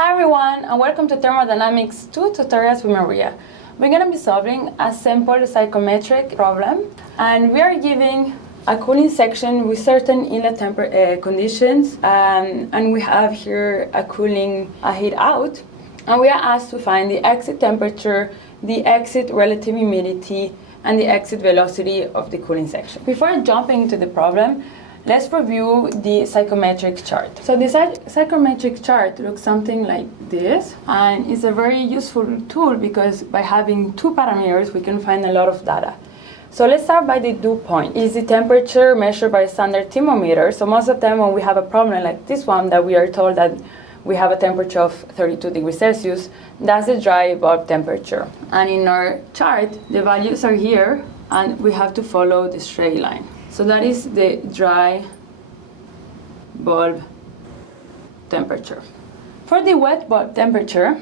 Hi everyone, and welcome to Thermodynamics 2 Tutorials with Maria. We're going to be solving a simple psychrometric problem, and we are giving a cooling section with certain inlet conditions, and we have here a heat out, and we are asked to find the exit temperature, the exit relative humidity, and the exit velocity of the cooling section. Before jumping into the problem, let's review the psychrometric chart. So the psychrometric chart looks something like this, and it's a very useful tool because by having two parameters we can find a lot of data. So let's start by the dew point. It's the temperature measured by a standard thermometer. So most of the time when we have a problem like this one that we are told that we have a temperature of 32 degrees Celsius, that's the dry bulb temperature. And in our chart, the values are here, and we have to follow the straight line. So that is the dry bulb temperature. For the wet bulb temperature,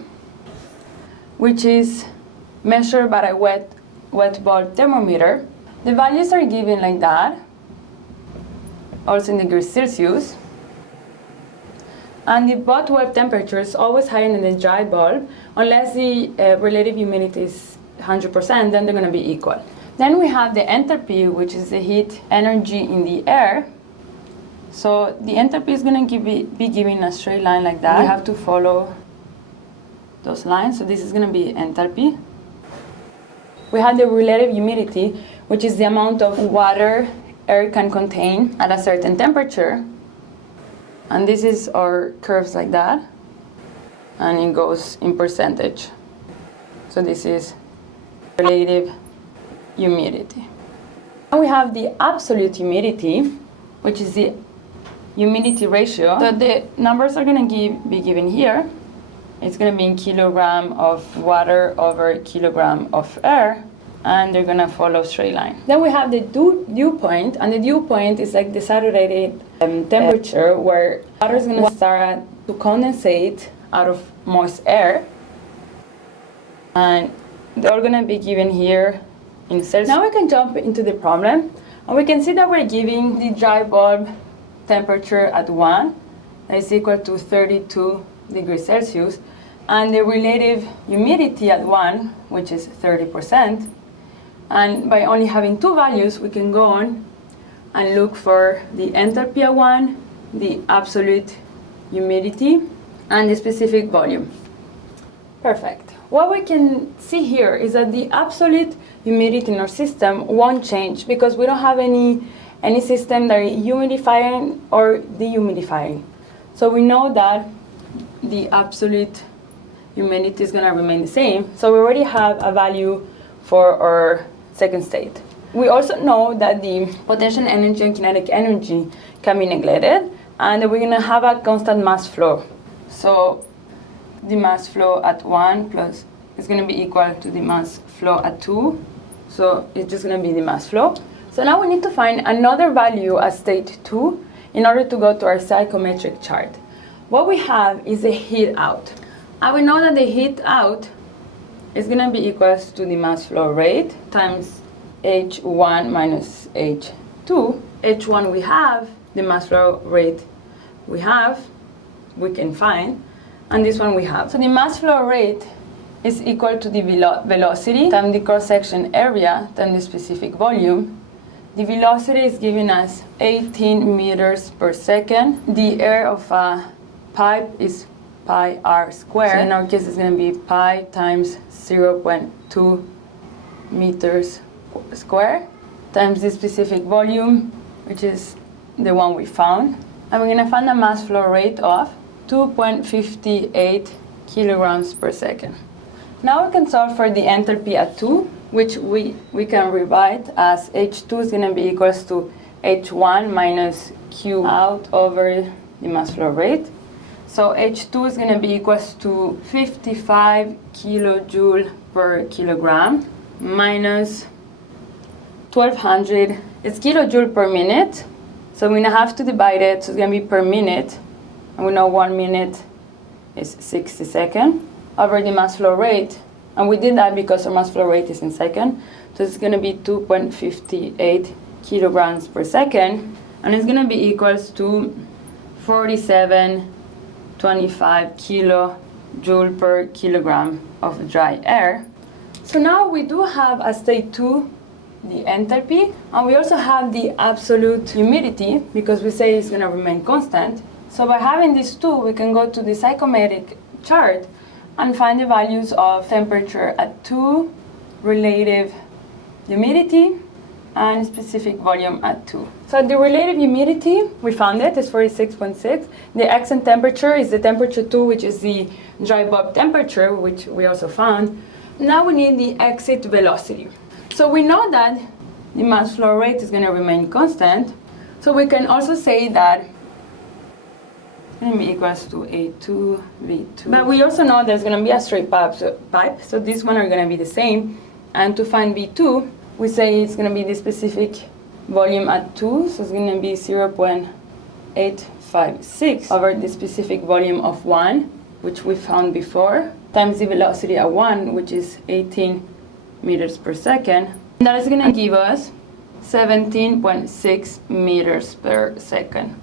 which is measured by a wet bulb thermometer, the values are given like that, also in degrees Celsius. And the wet bulb temperature is always higher than the dry bulb, unless the relative humidity is 100%, then they're going to be equal. Then we have the enthalpy, which is the heat energy in the air. So the enthalpy is going to be given a straight line like that. We have to follow those lines. So this is going to be enthalpy. We have the relative humidity, which is the amount of water air can contain at a certain temperature. And this is our curves like that. And it goes in percentage. So this is relative humidity. And we have the absolute humidity, which is the humidity ratio. So the numbers are going to be given here. It's going to be in kilogram of water over kilogram of air, and they're going to follow straight line. Then we have the dew point, and the dew point is like the saturated temperature where water is going to start to condensate out of moist air, and they're all going to be given here in Celsius. Now we can jump into the problem, and we can see that we're giving the dry bulb temperature at 1, that is equal to 32 degrees Celsius, and the relative humidity at 1, which is 30%. And by only having two values, we can go on and look for the enthalpy at 1, the absolute humidity, and the specific volume. Perfect. What we can see here is that the absolute humidity in our system won't change because we don't have any system that is humidifying or dehumidifying. So we know that the absolute humidity is going to remain the same. So we already have a value for our second state. We also know that the potential energy and kinetic energy can be neglected, and that we're going to have a constant mass flow. So the mass flow at 1 plus is going to be equal to the mass flow at 2. So it's just going to be the mass flow. So now we need to find another value at state 2 in order to go to our psychrometric chart. What we have is a heat out. And we know that the heat out is going to be equal to the mass flow rate times H1 minus H2. H1 we have, the mass flow rate we can find, and this one we have. So the mass flow rate is equal to the velocity times the cross-section area times the specific volume. The velocity is giving us 18 meters per second. The area of a pipe is pi r squared. So in our case, it's going to be pi times 0.2 meters squared times the specific volume, which is the one we found. And we're going to find a mass flow rate of 2.58 kilograms per second. Now we can solve for the enthalpy at 2, which we can rewrite as H2 is going to be equals to H1 minus Q out over the mass flow rate. So H2 is going to be equals to 55 kilojoule per kilogram minus 1200. It's kilojoule per minute. So we're going to have to divide it. So it's going to be per minute. And we know 1 minute is 60 seconds over the mass flow rate. And we did that because our mass flow rate is in second. So it's going to be 2.58 kilograms per second. And it's going to be equals to 47 25 kilojoule per kilogram of dry air. So now we do have at state 2 the enthalpy, and we also have the absolute humidity, because we say it's going to remain constant. So by having these two, we can go to the psychrometric chart and find the values of temperature at 2, relative humidity, and specific volume at 2. So the relative humidity, we found it, is 46.6. The exit temperature is the temperature 2, which is the dry bulb temperature, which we also found. Now we need the exit velocity. So we know that the mass flow rate is going to remain constant. So we can also say that M equals to A2, V2. But we also know there's going to be a straight pipe, so these one are going to be the same. And to find V2, we say it's going to be the specific volume at 2, so it's going to be 0.856 over the specific volume of 1, which we found before, times the velocity at 1, which is 18 meters per second. And that is going to give us 17.6 meters per second.